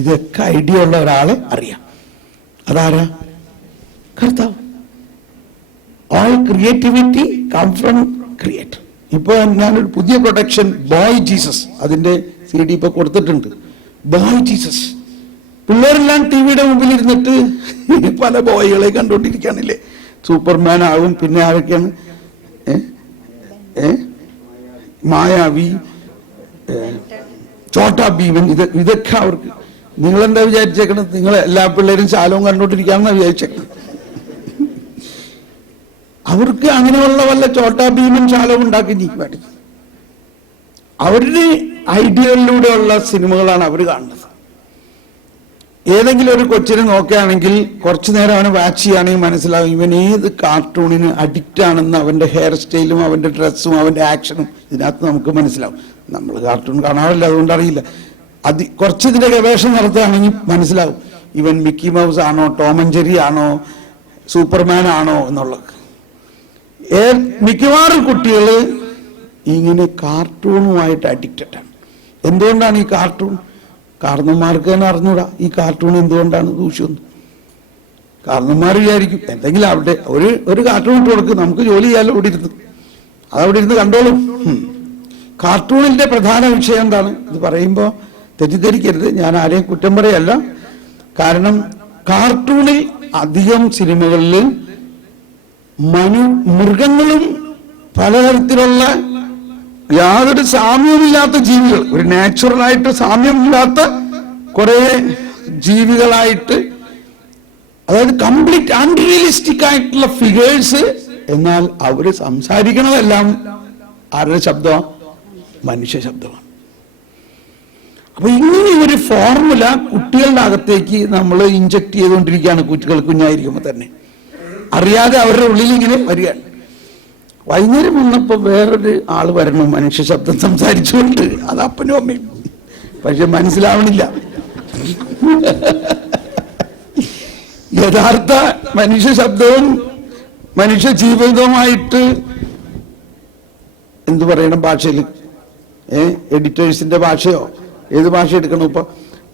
ഇതൊക്കെ ഐഡിയ ഉള്ള ഒരാളെ അറിയാം. അതാരാ? കർത്താവ്. All creativity come from creator. ഇപ്പൊ ഞാനൊരു പുതിയ പ്രൊഡക്ഷൻ ബോയ് ജീസസ്, അതിന്റെ CD ഇപ്പൊ കൊടുത്തിട്ടുണ്ട്. Boy Jesus. പിള്ളേരെല്ലാം ടിവിയുടെ മുമ്പിൽ ഇരുന്നിട്ട് പല ബോയ്കളെ കണ്ടുകൊണ്ടിരിക്കാനില്ലേ. സൂപ്പർമാൻ ആവും, പിന്നെ ആരൊക്കെയാണ്, മായാവി, ചോട്ടാ ഭീമൻ, ഇതൊക്കെ അവർക്ക്. നിങ്ങളെന്താ വിചാരിച്ചേക്കണം? നിങ്ങൾ എല്ലാ പിള്ളേരും ശാലവും കണ്ടുകൊണ്ടിരിക്കാമെന്നാണ് വിചാരിച്ചേക്കണം. അവർക്ക് അങ്ങനെയുള്ള വല്ല ചോട്ടാ ഭീമൻ ശാലവും ഉണ്ടാക്കി വേണ്ടി അവരുടെ ഐഡിയയിലൂടെയുള്ള സിനിമകളാണ് അവർ കാണുന്നത്. ഏതെങ്കിലും ഒരു കൊച്ചിനെ നോക്കുകയാണെങ്കിൽ കുറച്ചു നേരം അവനെ വാച്ച് ചെയ്യുകയാണെങ്കിൽ മനസ്സിലാവും ഇവൻ ഏത് കാർട്ടൂണിന് അഡിക്റ്റ് ആണെന്ന്. അവന്റെ ഹെയർ സ്റ്റൈലും അവന്റെ ഡ്രസ്സും അവന്റെ ആക്ഷനും ഇതിനകത്ത് നമുക്ക് മനസ്സിലാവും. നമ്മൾ കാർട്ടൂൺ കാണാറില്ല, അതുകൊണ്ട് അറിയില്ല. കുറച്ച് ഇതിന്റെ ഗവേഷണം നടത്തുകയാണെങ്കിൽ മനസ്സിലാവും ഇവൻ മിക്കി മൗസ് ആണോ, ടോം ആൻഡ് ജെറി ആണോ, സൂപ്പർമാൻ ആണോ എന്നുള്ളത്. മിക്കവാറും കുട്ടികൾ ഇങ്ങനെ കാർട്ടൂണുമായിട്ട് അഡിക്റ്റഡ് ആണ്. എന്തുകൊണ്ടാണ് ഈ കാർട്ടൂൺ? കാരണന്മാർക്ക് തന്നെ അറിഞ്ഞൂടാ ഈ കാർട്ടൂൺ എന്തുകൊണ്ടാണ് ദൂഷ്യം. കാരണന്മാർ വിചാരിക്കും എന്തെങ്കിലും അവിടെ ഒരു കാർട്ടൂൺ ഇട്ട് കൊടുക്കും, നമുക്ക് ജോലി ചെയ്യാമല്ലോ ഇവിടെ ഇരുന്ന്, അതവിടെ ഇരുന്ന് കണ്ടോളും. കാർട്ടൂണിന്റെ പ്രധാന വിഷയം എന്താണ്? ഇത് പറയുമ്പോൾ തെറ്റിദ്ധരിക്കരുത്, ഞാൻ ആരെയും കുറ്റം പറയല്ല. കാരണം കാർട്ടൂണിൽ അധികം സിനിമകളിൽ മൃഗങ്ങളും പലതരത്തിലുള്ള യാതൊരു സാമ്യമില്ലാത്ത ജീവികൾ, ഒരു നാച്ചുറലായിട്ട് സാമ്യമില്ലാത്ത കുറെ ജീവികളായിട്ട്, അതായത് കംപ്ലീറ്റ് അൺറിയലിസ്റ്റിക് ആയിട്ടുള്ള ഫിഗേഴ്സ്. എന്നാൽ അവര് സംസാരിക്കണതെല്ലാം ആരുടെ ശബ്ദമാണ്? മനുഷ്യ ശബ്ദമാണ്. അപ്പൊ ഇങ്ങനെ ഒരു ഫോർമുല കുട്ടികളുടെ അകത്തേക്ക് നമ്മൾ ഇഞ്ചക്ട് ചെയ്തുകൊണ്ടിരിക്കുകയാണ്. കുട്ടികൾ കുഞ്ഞായിരിക്കുമ്പോൾ തന്നെ അറിയാതെ അവരുടെ ഉള്ളിൽ ഇങ്ങനെ വരികയാണ്. വൈകുന്നേരം വന്നപ്പോ വേറൊരു ആള് വരണം മനുഷ്യ ശബ്ദം സംസാരിച്ചുകൊണ്ട്, അത് അപ്പനും അമ്മയും. പക്ഷെ മനസ്സിലാവണില്ല. യഥാർത്ഥ മനുഷ്യ ശബ്ദവും മനുഷ്യ ജീവിതവുമായിട്ട് എന്തു പറയണം ഭാഷയിൽ, എഡിറ്റേഴ്സിന്റെ ഭാഷയോ ഏത് ഭാഷ എടുക്കണം. ഇപ്പൊ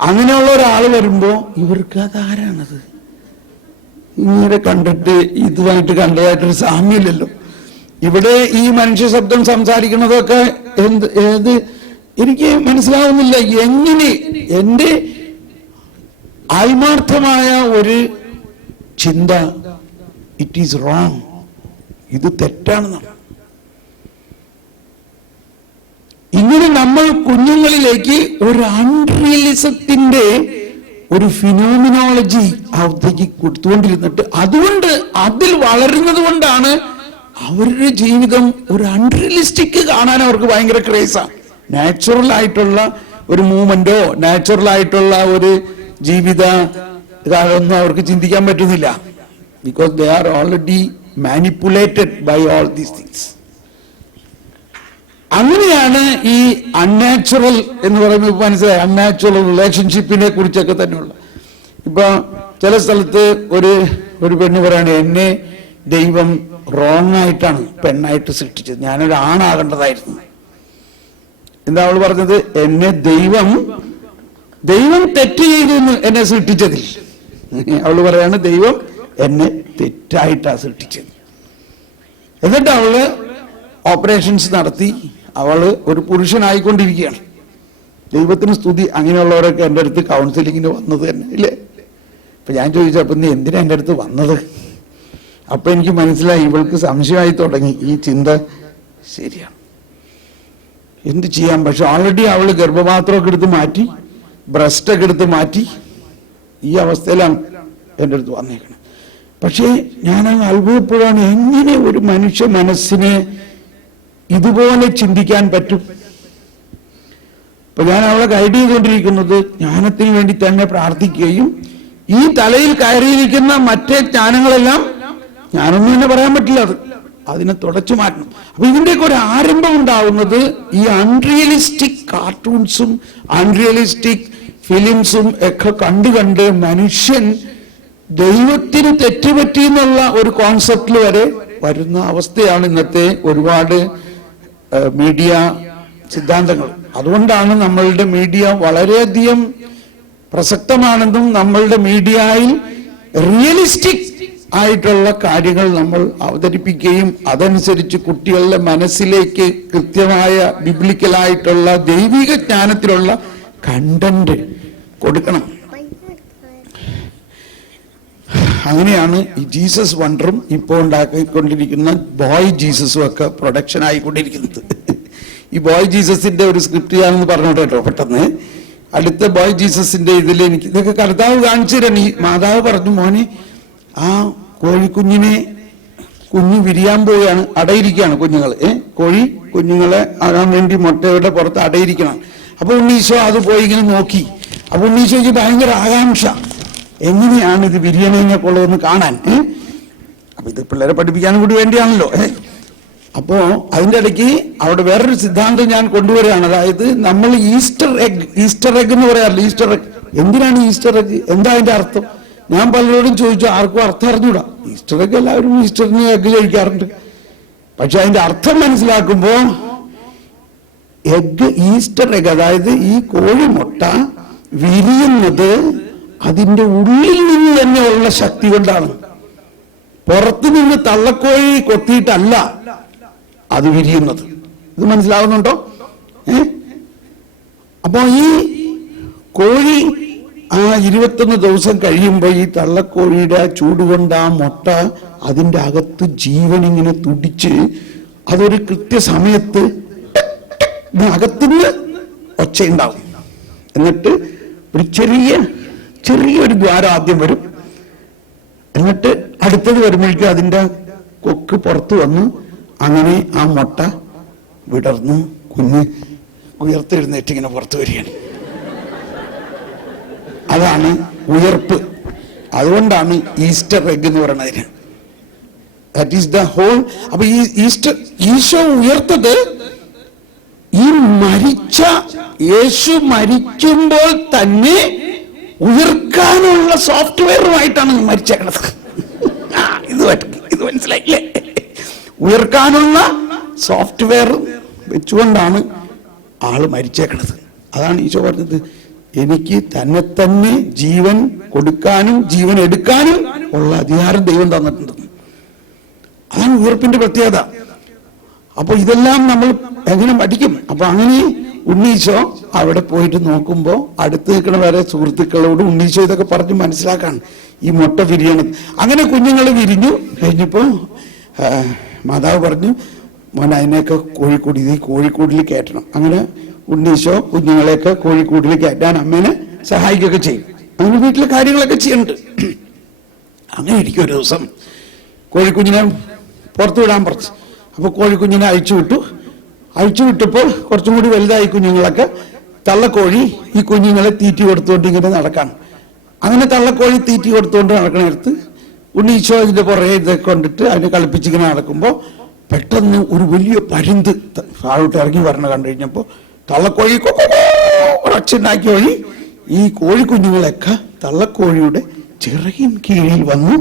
അങ്ങനെയുള്ള ഒരാൾ വരുമ്പോ ഇവർക്ക് അതാരാണത്, ഇങ്ങനെ കണ്ടിട്ട് ഇതുമായിട്ട് കണ്ടതായിട്ടൊരു സാമ്യമില്ലല്ലോ. ഇവിടെ ഈ മനുഷ്യ ശബ്ദം സംസാരിക്കുന്നതൊക്കെ ഏത് എനിക്ക് മനസ്സിലാവുന്നില്ല. എങ്ങനെ എന്റെ ആത്മാർത്ഥമായ ഒരു ചിന്ത, ഇറ്റ് ഈസ് റോങ്, ഇത് തെറ്റാണെന്നാണ്. ഇങ്ങനെ നമ്മൾ കുഞ്ഞുങ്ങളിലേക്ക് ഒരു അൺറിയലിസത്തിന്റെ ഒരു ഫിനോമിനോളജി അവിടേക്ക് കൊടുത്തുകൊണ്ടിരുന്നിട്ട് അതുകൊണ്ട് അതിൽ വളരുന്നത് കൊണ്ടാണ് അവരുടെ ജീവിതം ഒരു അൺറിയലിസ്റ്റിക് കാണാൻ അവർക്ക് ഭയങ്കര ക്രേസാണ്. നാച്ചുറൽ ആയിട്ടുള്ള ഒരു മൂവ്മെന്റോ നാച്ചുറൽ ആയിട്ടുള്ള ഒരു ജീവിത ഒന്നും അവർക്ക് ചിന്തിക്കാൻ പറ്റുന്നില്ല. Because they are already manipulated by all these things. അങ്ങനെയാണ് ഈ അൺനാച്ചുറൽ എന്ന് പറയുമ്പോൾ മനസ്സിലായി, അൺനാച്ചുറൽ റിലേഷൻഷിപ്പിനെ കുറിച്ചൊക്കെ തന്നെയുള്ള. ഇപ്പൊ ചില സ്ഥലത്ത് ഒരു പെണ്ണ് പറയാണ്, എന്നെ ദൈവം റോങ് ആയിട്ടാണ് പെണ്ണായിട്ട് സൃഷ്ടിച്ചത്, ഞാനൊരു ആണാകേണ്ടതായിരുന്നു. എന്താ അവള് പറഞ്ഞത്? എന്നെ ദൈവം തെറ്റ് ചെയ്തു എന്നെ സൃഷ്ടിച്ചതിൽ. അവള് പറയാണ് ദൈവം എന്നെ തെറ്റായിട്ടാ സൃഷ്ടിച്ചത്. എന്നിട്ട് അവള് ഓപ്പറേഷൻസ് നടത്തി അവള് ഒരു പുരുഷനായിക്കൊണ്ടിരിക്കുകയാണ്. ദൈവത്തിന് സ്തുതി. അങ്ങനെയുള്ളവരൊക്കെ എൻ്റെ അടുത്ത് കൗൺസിലിങ്ങിന് വന്നത് തന്നെ ഇല്ലേ. അപ്പൊ ഞാൻ ചോദിച്ചപ്പോ നീ എന്തിനാ എൻ്റെ അടുത്ത് വന്നത്? അപ്പൊ എനിക്ക് മനസ്സിലായി ഇവൾക്ക് സംശയമായി തുടങ്ങി. ഈ ചിന്ത ശരിയാണ്, എന്ത് ചെയ്യാം. പക്ഷെ ഓൾറെഡി അവള് ഗർഭപാത്രമൊക്കെ എടുത്ത് മാറ്റി, ബ്രസ്റ്റൊക്കെ എടുത്ത് മാറ്റി, ഈ അവസ്ഥയിലാണ് എൻ്റെ അടുത്ത് വന്നേക്കണം. പക്ഷേ ഞാൻ അത്ഭുതപ്പെടുകയാണ്, എങ്ങനെ ഒരു മനുഷ്യ മനസ്സിനെ ഇതുപോലെ ചിന്തിക്കാൻ പറ്റും. അപ്പൊ ഞാൻ അവളെ ഗൈഡ് ചെയ്തുകൊണ്ടിരിക്കുന്നത് ജ്ഞാനത്തിന് വേണ്ടി തന്നെ പ്രാർത്ഥിക്കുകയും ഈ തലയിൽ കയറിയിരിക്കുന്ന മറ്റേ ജ്ഞാനങ്ങളെല്ലാം ഞാനൊന്നും തന്നെ പറയാൻ പറ്റില്ല, അതിനെ തുടച്ചു മാറ്റണം. അപ്പൊ ഇതിന്റെയൊക്കെ ഒരു ആരംഭം ഉണ്ടാവുന്നത് ഈ അൺറിയലിസ്റ്റിക് കാർട്ടൂൺസും അൺറിയലിസ്റ്റിക് ഫിലിംസും ഒക്കെ കണ്ട് മനുഷ്യൻ ദൈവത്തിന് തെറ്റുപറ്റി എന്നുള്ള ഒരു കോൺസെപ്റ്റിൽ വരെ വരുന്ന അവസ്ഥയാണ് ഇന്നത്തെ ഒരുപാട് മീഡിയ സിദ്ധാന്തങ്ങൾ. അതുകൊണ്ടാണ് നമ്മളുടെ മീഡിയ വളരെയധികം പ്രസക്തമാണെന്നും നമ്മളുടെ മീഡിയയിൽ റിയലിസ്റ്റിക് ആയിട്ടുള്ള കാര്യങ്ങൾ നമ്മൾ അവതരിപ്പിക്കുകയും അതനുസരിച്ച് കുട്ടികളുടെ മനസ്സിലേക്ക് കൃത്യമായ ബിബ്ലിക്കലായിട്ടുള്ള ദൈവിക ജ്ഞാനത്തിലുള്ള കണ്ടന്റ് കൊടുക്കണം. അങ്ങനെയാണ് ഈ ജീസസ് വണ്ടറും ഇപ്പോൾ ഉണ്ടാക്കിക്കൊണ്ടിരിക്കുന്ന ബോയ് ജീസസും ഒക്കെ പ്രൊഡക്ഷൻ ആയിക്കൊണ്ടിരിക്കുന്നത്. ഈ ബോയ് ജീസസിന്റെ ഒരു സ്ക്രിപ്റ്റ് ഞാനെന്ന് പറഞ്ഞോട്ടെ കേട്ടോ പെട്ടെന്ന്. അടുത്ത ബോയ് ജീസസിന്റെ ഇതിൽ എനിക്ക് ഇതൊക്കെ കർത്താവ് കാണിച്ചു തരാൻ. ഈ മാതാവ് പറഞ്ഞു, മോനെ ആ കോഴിക്കുഞ്ഞിനെ കുഞ്ഞ് വിരിയാൻ പോവുകയാണ്, അടയിരിക്കുകയാണ് കുഞ്ഞുങ്ങൾ. കോഴി കുഞ്ഞുങ്ങളെ ആകാൻ വേണ്ടി മുട്ടയുടെ പുറത്ത് അടയിരിക്കണം. അപ്പൊ ഉണ്ണീശോ അത് പോയി ഇങ്ങനെ നോക്കി. അപ്പൊ ഉണ്ണീശോയ്ക്ക് ഭയങ്കര ആകാംക്ഷ, എങ്ങനെയാണ് ഇത് വിരിയണേനൊക്കെ ഉള്ളതെന്ന് കാണാൻ. അപ്പൊ ഇത് പിള്ളേരെ പഠിപ്പിക്കാനും കൂടി വേണ്ടിയാണല്ലോ. അപ്പോ അതിൻ്റെ ഇടയ്ക്ക് അവിടെ വേറൊരു സിദ്ധാന്തം ഞാൻ കൊണ്ടുവരികയാണ്. അതായത് നമ്മൾ ഈസ്റ്റർ എഗ് എന്ന് പറയാറില്ല. ഈസ്റ്റർ എഗ് എന്തിനാണ് ഈസ്റ്റർ എഗ്, എന്താ അതിന്റെ അർത്ഥം? ഞാൻ പലരോടും ചോദിച്ചു, ആർക്കും അർത്ഥം അറിഞ്ഞൂടാ. ഈസ്റ്റർ എഗ് എല്ലാവരും ഈസ്റ്ററിന് എഗ് കഴിക്കാറുണ്ട്. പക്ഷെ അതിന്റെ അർത്ഥം മനസ്സിലാക്കുമ്പോ എഗ്, ഈസ്റ്റർ എഗ്, അതായത് ഈ കോഴിമുട്ട വിരിയുന്നത് അതിന്റെ ഉള്ളിൽ നിന്ന് തന്നെ ഉള്ള ശക്തി കൊണ്ടാണ്. പുറത്തു നിന്ന് തള്ളക്കോഴി കൊത്തിയിട്ടല്ല അത് വിരിയുന്നത്. ഇത് മനസ്സിലാവുന്നുണ്ടോ? അപ്പോ ഈ കോഴി ആ 21 ദിവസം കഴിയുമ്പോൾ ഈ തള്ളക്കോഴിയുടെ ചൂട് കൊണ്ട് ആ മുട്ട അതിൻ്റെ അകത്ത് ജീവൻ ഇങ്ങനെ തുടിച്ച് അതൊരു കൃത്യസമയത്ത് അകത്തുനിന്ന് ഒച്ചയുണ്ടാവും. എന്നിട്ട് ഒരു ചെറിയൊരു ദ്വാരം ആദ്യം വരും. എന്നിട്ട് അടുത്തത് വരുമ്പോഴേക്കും അതിൻ്റെ കൊക്ക് പുറത്ത് വന്ന് അങ്ങനെ ആ മുട്ട വിടർന്ന് കുഞ്ഞ് ഉയർത്തെഴുന്നേറ്റ് ഇങ്ങനെ പുറത്തു വരികയാണ്. അതാണ് ഉയർപ്പ്. അതുകൊണ്ടാണ് ഈസ്റ്റർ എഗ് എന്ന് പറയുന്നതിന്. That is the whole. അപ്പൊ ഈ ഈശോ ഉയർത്തത് ഈ യേശു മരിക്കുമ്പോൾ തന്നെ ഉയർക്കാനുള്ള സോഫ്റ്റ്വെയറുമായിട്ടാണ് മരിച്ചേക്കണത്. ഇത് മനസ്സിലായില്ലേ? ഉയർക്കാനുള്ള സോഫ്റ്റ്വെയർ വെച്ചുകൊണ്ടാണ് ആള് മരിച്ചേക്കണത്. അതാണ് ഈശോ പറഞ്ഞത്, എനിക്ക് തന്നെ ജീവൻ കൊടുക്കാനും ജീവൻ എടുക്കാനും ഉള്ള അധികാരം ദൈവം തന്നിട്ടുണ്ട്. അതാണ് ഉയർപ്പിന്റെ പ്രത്യേകത. അപ്പൊ ഇതെല്ലാം നമ്മൾ എങ്ങനെ പഠിക്കും? അപ്പൊ അങ്ങനെ ഉണ്ണീശോ അവിടെ പോയിട്ട് നോക്കുമ്പോൾ അടുത്ത് നിൽക്കണ വരെ സുഹൃത്തുക്കളോട് ഉണ്ണീശോ ഇതൊക്കെ പറഞ്ഞ് മനസ്സിലാക്കാണ് ഈ മുട്ട വിരിയണത്. അങ്ങനെ കുഞ്ഞുങ്ങൾ വിരിഞ്ഞു കഴിഞ്ഞപ്പോ മാതാവ് പറഞ്ഞു, മോൻ അതിനെയൊക്കെ കോഴിക്കൂടിൽ കയറ്റണം. അങ്ങനെ ഉണ്ണീശോ കുഞ്ഞുങ്ങളെയൊക്കെ കോഴിക്കൂടിൽ കയറ്റാൻ അമ്മേനെ സഹായിക്കുകയൊക്കെ ചെയ്യും. അങ്ങനെ വീട്ടിലെ കാര്യങ്ങളൊക്കെ ചെയ്യുന്നുണ്ട്. അങ്ങനെ ഇരിക്കും ഒരു ദിവസം കോഴിക്കുഞ്ഞിനെ പുറത്തു വിടാൻ പറഞ്ഞു. അപ്പോൾ കോഴിക്കുഞ്ഞിനെ അഴിച്ചു വിട്ടപ്പോൾ കുറച്ചും കൂടി വലുതായി കുഞ്ഞുങ്ങളൊക്കെ. തള്ളക്കോഴി ഈ കുഞ്ഞുങ്ങളെ തീറ്റി കൊടുത്തുകൊണ്ട് ഇങ്ങനെ നടക്കാണ്. അങ്ങനെ തള്ളക്കോഴി തീറ്റി കൊടുത്തുകൊണ്ട് നടക്കണടുത്ത് ഉണ്ണീശോ ഇതിന്റെ പുറകെ ഇതൊക്കെ കൊണ്ടിട്ട് അതിനെ കളിപ്പിച്ചിങ്ങനെ നടക്കുമ്പോൾ പെട്ടെന്ന് ഒരു വലിയ പരുന്ത് താഴോട്ട് ഇറങ്ങി വരണ കണ്ടു കഴിഞ്ഞപ്പോൾ തള്ളക്കോഴി ഒരച്ചുണ്ടാക്കി വഴി ഈ കോഴിക്കുഞ്ഞുങ്ങളൊക്കെ തള്ളക്കോഴിയുടെ ചിറകിൻ കീഴിൽ വന്ന്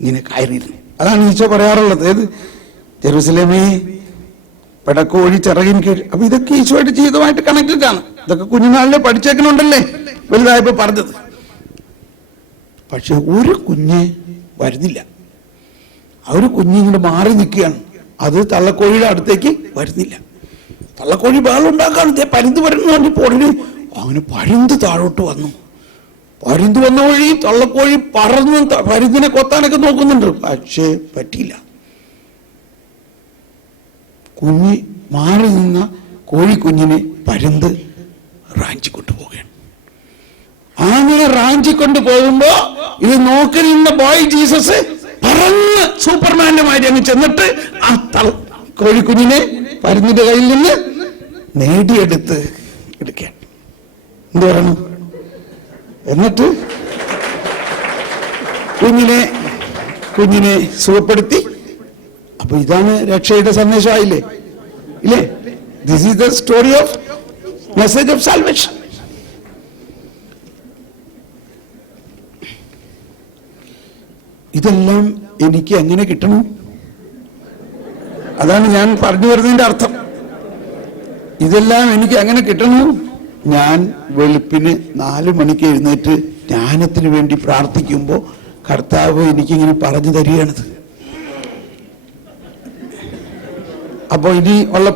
ഇങ്ങനെ കയറിയിരുന്നു. അതാണ് ഈശോ പറയാറുള്ളത്, ഏത് ജെറുസലേമേ പെടക്കോഴി ചിറകിൻ കീഴിൽ. അപ്പൊ ഇതൊക്കെ ഈശോയുടെ ജീവിതമായിട്ട് കണക്റ്റഡ് ആണ്. ഇതൊക്കെ കുഞ്ഞുനാളിലെ പഠിച്ചേക്കണുണ്ടല്ലേ വലുതായപ്പോ പറഞ്ഞത്. പക്ഷെ ഒരു കുഞ്ഞ് വരുന്നില്ല. ആ ഒരു കുഞ്ഞിങ്ങോട്ട് മാറി നിൽക്കുകയാണ്. അത് തള്ളക്കോഴിയുടെ അടുത്തേക്ക് വരുന്നില്ല. തള്ളക്കോഴി ബഹളുണ്ടാക്കാണ്, പരുന്ത് വരുന്ന പറഞ്ഞപ്പോൾ അങ്ങനെ പരുന്ത് താഴോട്ട് വന്നു. പരുന്ത് വന്ന വഴി തള്ളക്കോഴി പറന്ന് പരുന്തിനെ കൊത്താനൊക്കെ നോക്കുന്നുണ്ട്, പക്ഷേ പറ്റിയില്ല. കുഞ്ഞ് മാറി നിന്ന കോഴിക്കുഞ്ഞിനെ പരുന്ത് റാഞ്ചിക്കൊണ്ടുപോവുകയാണ്. അങ്ങനെ റാഞ്ചിക്കൊണ്ട് പോകുമ്പോ ഇത് നോക്കി നിന്ന ബോയ് ജീസസ് പറന്ന് സൂപ്പർമാന്റെ മാതിരി അങ്ങ് ചെന്നിട്ട് ആ കോഴിക്കുഞ്ഞിനെ പരുന്തിന്റെ കയ്യിൽ നിന്ന് നേടിയെടുക്കുകയാണ്. എന്ത് പറയണം? എന്നിട്ട് കുഞ്ഞിനെ സുഖപ്പെടുത്തി. അപ്പൊ ഇതാണ് രക്ഷയുടെ സന്ദേശമായില്ലേ? ഇല്ലേ? This is the story of message of salvation. ഇതെല്ലാം എനിക്ക് എങ്ങനെ കിട്ടണം? അതാണ് ഞാൻ പറഞ്ഞു വരുന്നതിന്റെ അർത്ഥം. ഇതെല്ലാം എനിക്ക് എങ്ങനെ കിട്ടണം? ഞാൻ വെളുപ്പിന് 4 മണിക്ക് എഴുന്നേറ്റ് ജ്ഞാനത്തിന് വേണ്ടി പ്രാർത്ഥിക്കുമ്പോൾ കർത്താവ് എനിക്കിങ്ങനെ പറഞ്ഞു തരികയാണത്. അപ്പോൾ ഇനി ഉള്ള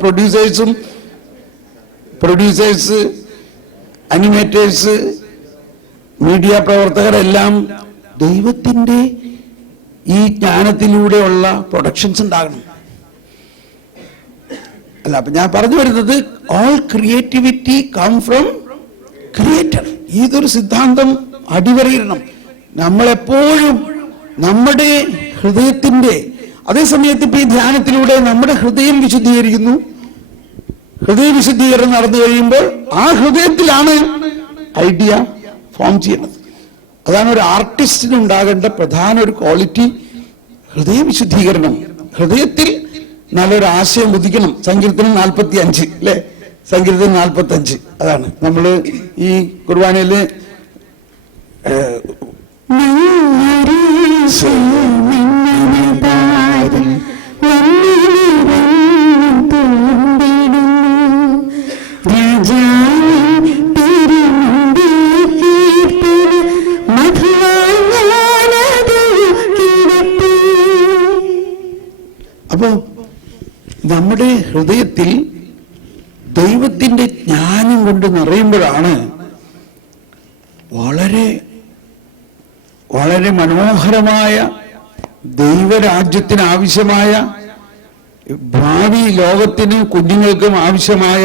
പ്രൊഡ്യൂസേഴ്സ്, അനിമേറ്റേഴ്സ്, മീഡിയ പ്രവർത്തകരെല്ലാം ദൈവത്തിൻ്റെ ഈ ജ്ഞാനത്തിലൂടെയുള്ള പ്രൊഡക്ഷൻസ് ഉണ്ടാകണം. അല്ല, അപ്പൊ ഞാൻ പറഞ്ഞു വരുന്നത് all creativity come from creator. ഇതൊരു സിദ്ധാന്തം അടിവരയിടണം. നമ്മളെപ്പോഴും നമ്മുടെ ഹൃദയത്തിന്റെ, അതേ സമയത്ത് ഇപ്പൊ ഈ ധ്യാനത്തിലൂടെ നമ്മുടെ ഹൃദയം വിശുദ്ധീകരിക്കുന്നു. ഹൃദയ വിശുദ്ധീകരണം നടന്നു കഴിയുമ്പോൾ ആ ഹൃദയത്തിലാണ് ഐഡിയ ഫോം ചെയ്യുന്നത്. അതാണ് ഒരു ആർട്ടിസ്റ്റിന് ഉണ്ടാകേണ്ട പ്രധാന ഒരു ക്വാളിറ്റി, ഹൃദയ വിശുദ്ധീകരണം. ഹൃദയത്തിൽ നല്ലൊരു ആശയം ഉദിക്കണം. സങ്കീർത്തനം 45 അല്ലെ, സങ്കീർത്തനം 45 അതാണ് നമ്മൾ ഈ കുർബാനയില് അപ്പോ നമ്മുടെ ഹൃദയത്തിൽ ദൈവത്തിന്റെ ജ്ഞാനം കൊണ്ട് നിറയുമ്പോഴാണ് വളരെ വളരെ മനോഹരമായ ദൈവരാജ്യത്തിന് ആവശ്യമായ, ഭാവി ലോകത്തിനും കുഞ്ഞുങ്ങൾക്കും ആവശ്യമായ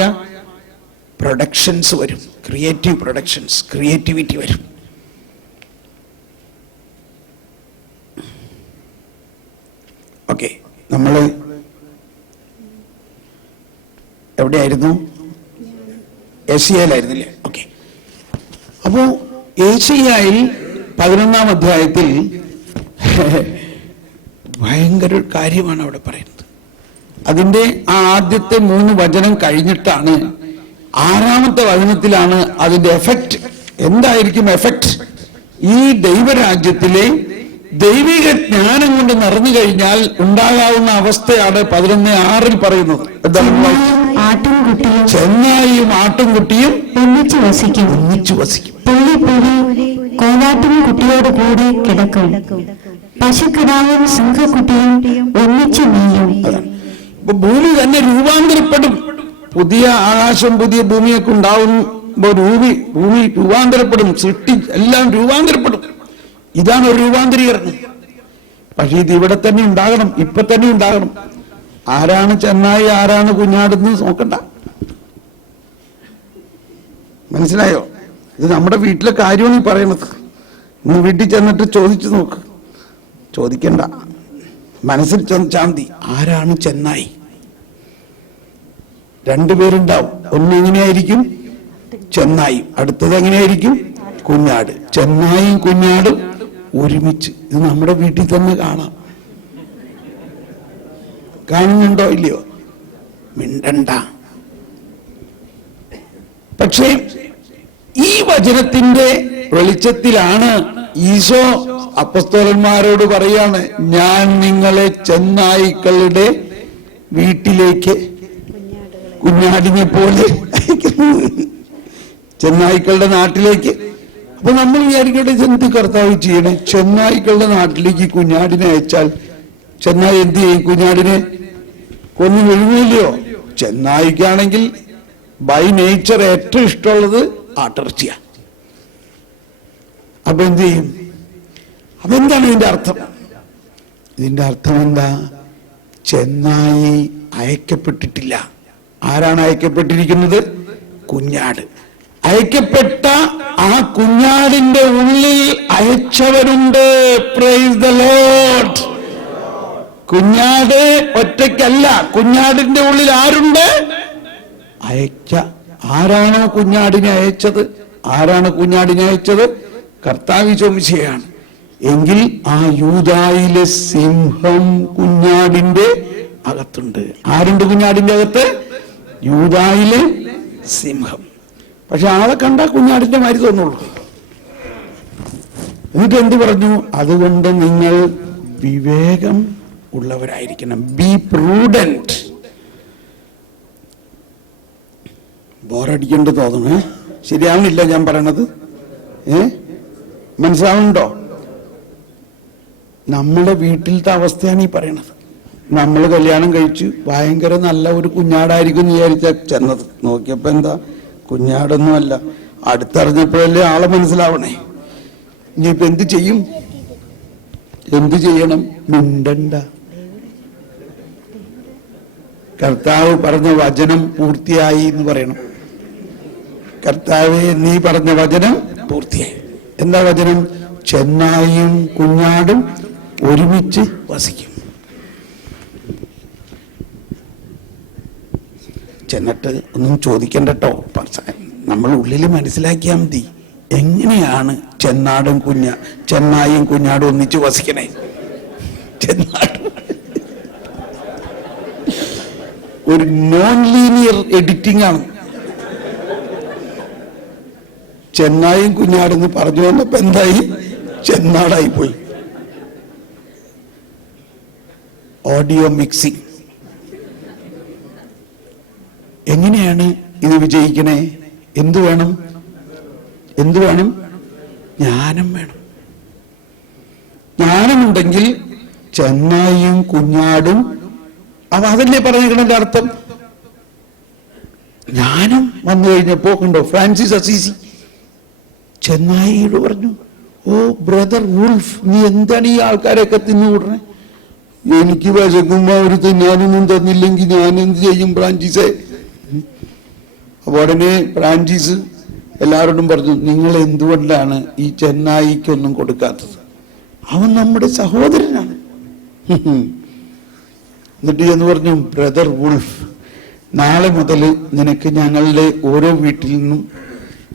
പ്രൊഡക്ഷൻസ് വരും. ക്രിയേറ്റീവ് പ്രൊഡക്ഷൻസ്, ക്രിയേറ്റിവിറ്റി വരും. ഓക്കെ, നമ്മൾ എവിടെയായിരുന്നു? ഏഷ്യായിലായിരുന്നില്ലേ? ഓക്കെ. അപ്പോ ഏഷ്യായിൽ 11-ാം അധ്യായത്തിൽ ഭയങ്കര ഒരു കാര്യമാണ് അവിടെ പറയുന്നത്. അതിന്റെ ആ ആദ്യത്തെ 3 വചനം കഴിഞ്ഞിട്ടാണ് 6-ാമത്തെ വചനത്തിലാണ് അതിന്റെ എഫക്റ്റ്. എന്തായിരിക്കും എഫക്റ്റ്? ഈ ദൈവരാജ്യത്തിലെ ദൈവിക ജ്ഞാനം കൊണ്ട് നിറഞ്ഞു കഴിഞ്ഞാൽ ഉണ്ടാകാവുന്ന അവസ്ഥയാണ് 11:6 പറയുന്നത്. ചെന്നായിയും ആട്ടുംകുട്ടിയും ഒന്നിച്ചു വസിക്കും. കോലാട്ടിൻകുട്ടിയോട് കൂടെ കിടക്കും. പശുക്കിടാവും സിംഹക്കുട്ടിയും ഒന്നിച്ചു നീയും. ഇപ്പൊ ഭൂമി തന്നെ രൂപാന്തരപ്പെടും. പുതിയ ആകാശം, പുതിയ ഭൂമിയൊക്കെ ഉണ്ടാവുമ്പോ ഭൂമി രൂപാന്തരപ്പെടും. സൃഷ്ടി എല്ലാം രൂപാന്തരപ്പെടും. ഇതാണ് ഒരു രൂപാന്തരീകരണം. പക്ഷെ ഇത് ഇവിടെ തന്നെ ഉണ്ടാകണം, ഇപ്പൊ തന്നെ ഉണ്ടാകണം. ആരാണ് ചെന്നായി, ആരാണ് കുഞ്ഞാടെന്ന് നോക്കണ്ട. മനസ്സിലായോ? ഇത് നമ്മുടെ വീട്ടിലെ കാര്യമാണ് ഈ പറയുന്നത്. ഇന്ന് വീട്ടിൽ ചെന്നിട്ട് ചോദിച്ചു നോക്ക്. ചോദിക്കണ്ട, മനസ്സിൽ ചാന്തി. ആരാണ് ചെന്നായി? 2 പേരുണ്ടാവും. ഒന്ന് എങ്ങനെയായിരിക്കും? ചെന്നായി. അടുത്തത് എങ്ങനെയായിരിക്കും? കുഞ്ഞാട്. ചെന്നായും കുഞ്ഞാടും ഒരുമിച്ച്. ഇത് നമ്മുടെ വീട്ടിൽ തന്നെ കാണാം. കാണുന്നുണ്ടോ ഇല്ലയോ? മിണ്ടണ്ട. പക്ഷേ ഈ വചനത്തിന്റെ വെളിച്ചത്തിലാണ് ഈശോ അപ്പസ്തോലന്മാരോട് പറയാണ്, ഞാൻ നിങ്ങളെ ചെന്നായ്ക്കളുടെ വീട്ടിലേക്ക് കുഞ്ഞാടിനെ പോലെ അയക്കുന്നു. ചെന്നായ്ക്കളുടെ നാട്ടിലേക്ക്. അപ്പൊ നമ്മൾ വിചാരിക്കട്ടെ, എന്ത് കർത്താവ് ചെയ്യണേ? ചെന്നായ്ക്കളുടെ നാട്ടിലേക്ക് കുഞ്ഞാടിനെ അയച്ചാൽ ചെന്നായി എന്ത് ചെയ്യും? കുഞ്ഞാടിനെ കൊന്നു വിഴുങ്ങില്ലയോ? ചെന്നായിക്കാണെങ്കിൽ ബൈ നേച്ചർ ഏറ്റവും ഇഷ്ടമുള്ളത് ആട്ടിറച്ചിയാണ്. അപ്പൊ എന്ത് ചെയ്യും? അപ്പൊ എന്താണ് ഇതിന്റെ അർത്ഥം? ഇതിന്റെ അർത്ഥം എന്താ? ചെന്നായി അയക്കപ്പെട്ടിട്ടില്ല. ആരാണ് അയക്കപ്പെട്ടിരിക്കുന്നത്? കുഞ്ഞാട്. അയക്കപ്പെട്ട ആ കുഞ്ഞാടിന്റെ ഉള്ളിൽ അയച്ചവരുണ്ട്. Praise the Lord. കുഞ്ഞാട് ഒറ്റയ്ക്കല്ല, കുഞ്ഞാടിന്റെ ഉള്ളിൽ ആരുണ്ട്? ആരാണോ കുഞ്ഞാടിനെ അയച്ചത്? ആരാണ് കുഞ്ഞാടിനെ അയച്ചത്? കർത്താവ് ചോദിച്ചയാണ്. എങ്കിൽ ആ യൂദായിലെ സിംഹം കുഞ്ഞാടിന്റെ അകത്തുണ്ട്. ആരുണ്ട് കുഞ്ഞാടിന്റെ അകത്ത്? യൂദായിലെ സിംഹം. പക്ഷെ ആളെ കണ്ടാ കുഞ്ഞാടിന്റെ മാതിരി തോന്നുള്ളൂ. എന്നിട്ട് എന്ത് പറഞ്ഞു? അതുകൊണ്ട് നിങ്ങൾ വിവേകം ഉള്ളവരായിരിക്കണം. B prudent. ബോറടിക്കേണ്ട തോന്നണേ. ശരിയാവുന്നില്ല ഞാൻ പറയണത്? മനസ്സിലാവുന്നുണ്ടോ? നമ്മുടെ വീട്ടിലത്തെ അവസ്ഥയാണ് ഈ പറയണത്. നമ്മൾ കല്യാണം കഴിച്ച് ഭയങ്കര നല്ല ഒരു കുഞ്ഞാടായിരിക്കും എന്ന് വിചാരിച്ച ചെന്നത്. നോക്കിയപ്പോ എന്താ, കുഞ്ഞാടൊന്നുമല്ല. അടുത്തറിഞ്ഞപ്പോഴല്ലേ ആളെ മനസ്സിലാവണേ. ഇനിയിപ്പോ എന്ത് ചെയ്യും? എന്ത് ചെയ്യണം? മിണ്ടണ്ട. കർത്താവ് പറഞ്ഞ വചനം പൂർത്തിയായി എന്ന് പറയണം. കർത്താവേ, നീ പറഞ്ഞ വചനം പൂർത്തിയായി. എന്താ വചനം? ചെന്നായും കുഞ്ഞാടും ഒരുമിച്ച് വസിക്കും. ചെന്നിട്ട് ഒന്നും ചോദിക്കണ്ടട്ടോ, നമ്മൾ ഉള്ളിൽ മനസ്സിലാക്കിയാൽ മതി. എങ്ങനെയാണ് ചെന്നായും കുഞ്ഞാടും ഒന്നിച്ച് വസിക്കണേ? ഒരു നോൺ ലീനിയർ എഡിറ്റിംഗ് ആണ്. ചെന്നായും കുഞ്ഞാടെന്ന് പറഞ്ഞു വന്നപ്പോ എന്തായി? ചെന്നാടായി പോയി. Audio mixing. എങ്ങനെയാണ് ഇത് വിജയിക്കണേ? എന്തു വേണം? ജ്ഞാനം വേണം. ജ്ഞാനമുണ്ടെങ്കിൽ ചെന്നായും കുഞ്ഞാടും, അപ്പൊ അതല്ലേ പറഞ്ഞേക്കണതിന്റെ അർത്ഥം. ജ്ഞാനം വന്നു കഴിഞ്ഞപ്പോ കണ്ടോ, ഫ്രാൻസിസ് അസീസി ചെന്നായിയോട് പറഞ്ഞു, ഓ ബ്രദർ വുൾഫ്, നീ എന്താണ് ഈ ആൾക്കാരൊക്കെ തിന്നുകൂടണേ? എനിക്ക് വിശക്കുമ്പോ അവര് തിന്നാനൊന്നും തന്നില്ലെങ്കിൽ ഞാൻ എന്ത് ചെയ്യും ഫ്രാൻസിസേ? അപ്പൊ ഉടനെ ഫ്രാൻസിസ് എല്ലാവരോടും പറഞ്ഞു, നിങ്ങൾ എന്തുകൊണ്ടാണ് ഈ ചെന്നായിക്കൊന്നും കൊടുക്കാത്തത്? അവൻ നമ്മുടെ സഹോദരനാണ്. എന്നിട്ട് എന്ന് പറഞ്ഞു, ബ്രദർ വുൾഫ്, നാളെ മുതൽ നിനക്ക് ഞങ്ങളുടെ ഓരോ വീട്ടിൽ നിന്നും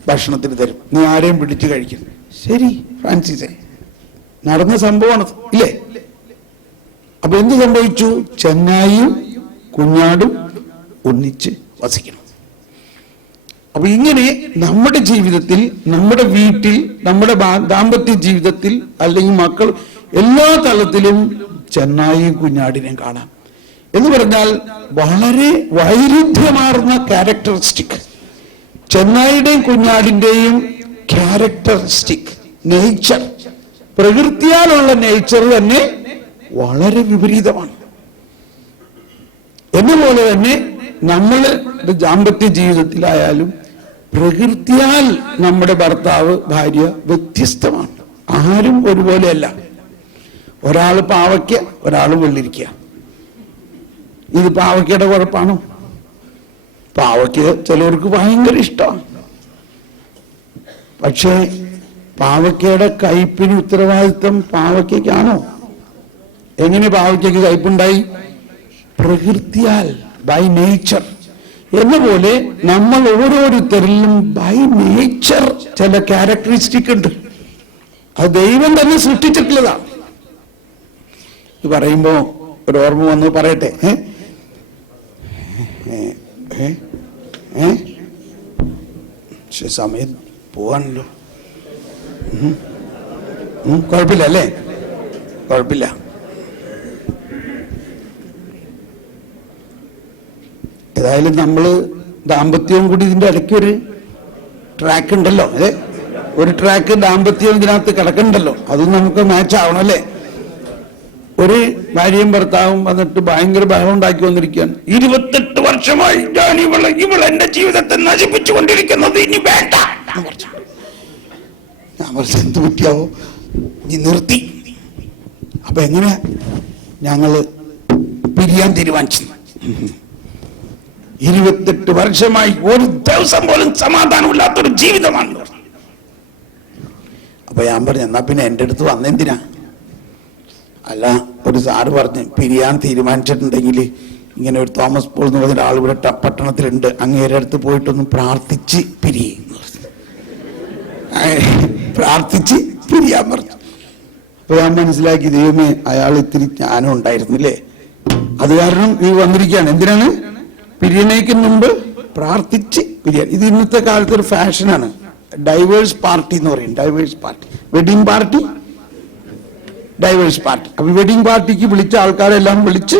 ഭക്ഷണത്തിന് തരും. നീ ആരെയും പിടിച്ചു കഴിക്കും. ശരി ഫ്രാൻസിസേ, നടന്ന സംഭവമാണത് ഇല്ലേ? അപ്പൊ എന്ത് സംഭവിച്ചു? ചെന്നായും കുഞ്ഞാടും ഒന്നിച്ച് വസിക്കണം. അപ്പൊ ഇങ്ങനെ നമ്മുടെ ജീവിതത്തിൽ, നമ്മുടെ വീട്ടിൽ, നമ്മുടെ ദാമ്പത്യ ജീവിതത്തിൽ, അല്ലെങ്കിൽ മക്കൾ, എല്ലാ തലത്തിലും ചെന്നായും കുഞ്ഞാടിനെയും കാണാം. എന്ന് പറഞ്ഞാൽ വളരെ വൈരുദ്ധ്യമാർന്ന ക്യാരക്ടറിസ്റ്റിക്. ചെന്നായുടെയും കുഞ്ഞാടിന്റെയും ക്യാരക്ടറിസ്റ്റിക് നേച്ചർ, പ്രകൃതിയാലുള്ള നേച്ചർ തന്നെ വളരെ വിപരീതമാണ്. എന്നപോലെ തന്നെ നമ്മൾ ദാമ്പത്യ ജീവിതത്തിലായാലും പ്രകൃതിയാൽ നമ്മുടെ ഭർത്താവ് ഭാര്യ വ്യത്യസ്തമാണ്. ആരും ഒരുപോലെയല്ല. ഒരാൾ പാവയ്ക്ക, ഒരാൾ വെള്ളിരിക്ക. ഇത് പാവയ്ക്കയുടെ കുഴപ്പമാണോ? പാവയ്ക്ക ചിലവർക്ക് ഭയങ്കര ഇഷ്ടമാണ്. പക്ഷേ പാവയ്ക്കയുടെ കയ്പിന് ഉത്തരവാദിത്വം പാവയ്ക്കാണോ? എങ്ങനെ പാവയ്ക്കയ്ക്ക് കയ്പുണ്ടായി? പ്രകൃതിയാൽ, ബൈ നേച്ചർ. എന്നപോലെ നമ്മൾ ഓരോരുത്തരിലും ബൈ നേച്ചർ ചില ക്യാരക്ടറിസ്റ്റിക് ഉണ്ട്. അത് ദൈവം തന്നെ സൃഷ്ടിച്ചിട്ടുള്ളതാണ്. ഇത് പറയുമ്പോ ഒരു ഓർമ്മ വന്ന് പറയട്ടെ. സമയം പോവാണല്ലോ. കുഴപ്പമില്ല അല്ലേ? കുഴപ്പമില്ല. ഏതായാലും നമ്മള് ദാമ്പത്യവും കൂടി ഇതിന്റെ ഇടയ്ക്ക് ഒരു ട്രാക്ക് ഉണ്ടല്ലോ. അതെ, ഒരു ട്രാക്ക് ദാമ്പത്യവും ഇതിനകത്ത് കിടക്കണ്ടല്ലോ. അതും നമുക്ക് മാച്ച് ആവണം അല്ലേ? ഒരു ഭാര്യയും ഭർത്താവും വന്നിട്ട് ഭയങ്കര ബഹളം ഉണ്ടാക്കി വന്നിരിക്കുകയാണ്. 28 വർഷമായി ഞാൻ ഇവൾ എന്റെ ജീവിതത്തെ നശിപ്പിച്ചുകൊണ്ടിരിക്കുന്നത്, ഇനി വേണ്ട. ഞാൻ പറഞ്ഞു, എന്ത് പറ്റിയാവോ? നീ നിർത്തി. അപ്പൊ എങ്ങനെയാ? ഞങ്ങള് പിരിയാൻ തീരുമാനിച്ചു. 28 വർഷമായി ഒരു ദിവസം പോലും സമാധാനമില്ലാത്തൊരു ജീവിതമാണ്. അപ്പൊ ഞാൻ പറഞ്ഞു, എന്നാ പിന്നെ എന്റെ അടുത്ത് വന്നെന്തിനാ? അല്ല, ഒരു സാറ് പറഞ്ഞ് പിരിയാൻ തീരുമാനിച്ചിട്ടുണ്ടെങ്കിൽ ഇങ്ങനെ ഒരു തോമസ് പോൾ എന്ന് പറഞ്ഞ ഒരാൾ ഇവിടെ പട്ടണത്തിലുണ്ട്, അങ്ങേരുടെ അടുത്ത് പോയിട്ടൊന്ന് പ്രാർത്ഥിച്ച് പിരിയും. പ്രാർത്ഥിച്ച് പിരിയാൻ പറഞ്ഞു. അപ്പൊ ഞാൻ മനസ്സിലാക്കി, ദൈവമേ, അയാൾ ഇത്തിരി ജ്ഞാനം ഉണ്ടായിരുന്നില്ലേ. അത് കാരണം ഈ വന്നിരിക്കുകയാണ്. എന്തിനാണ്? പിരിയണേക്ക് മുമ്പ് പ്രാർത്ഥിച്ച് പിരിയാൻ. ഇത് ഇന്നത്തെ കാലത്ത് ഒരു ഫാഷനാണ്. ഡൈവേഴ്സ് പാർട്ടി എന്ന് പറയും. Divorce party, wedding party, divorce party. അപ്പൊ വെഡിങ് പാർട്ടിക്ക് വിളിച്ച ആൾക്കാരെല്ലാം വിളിച്ച്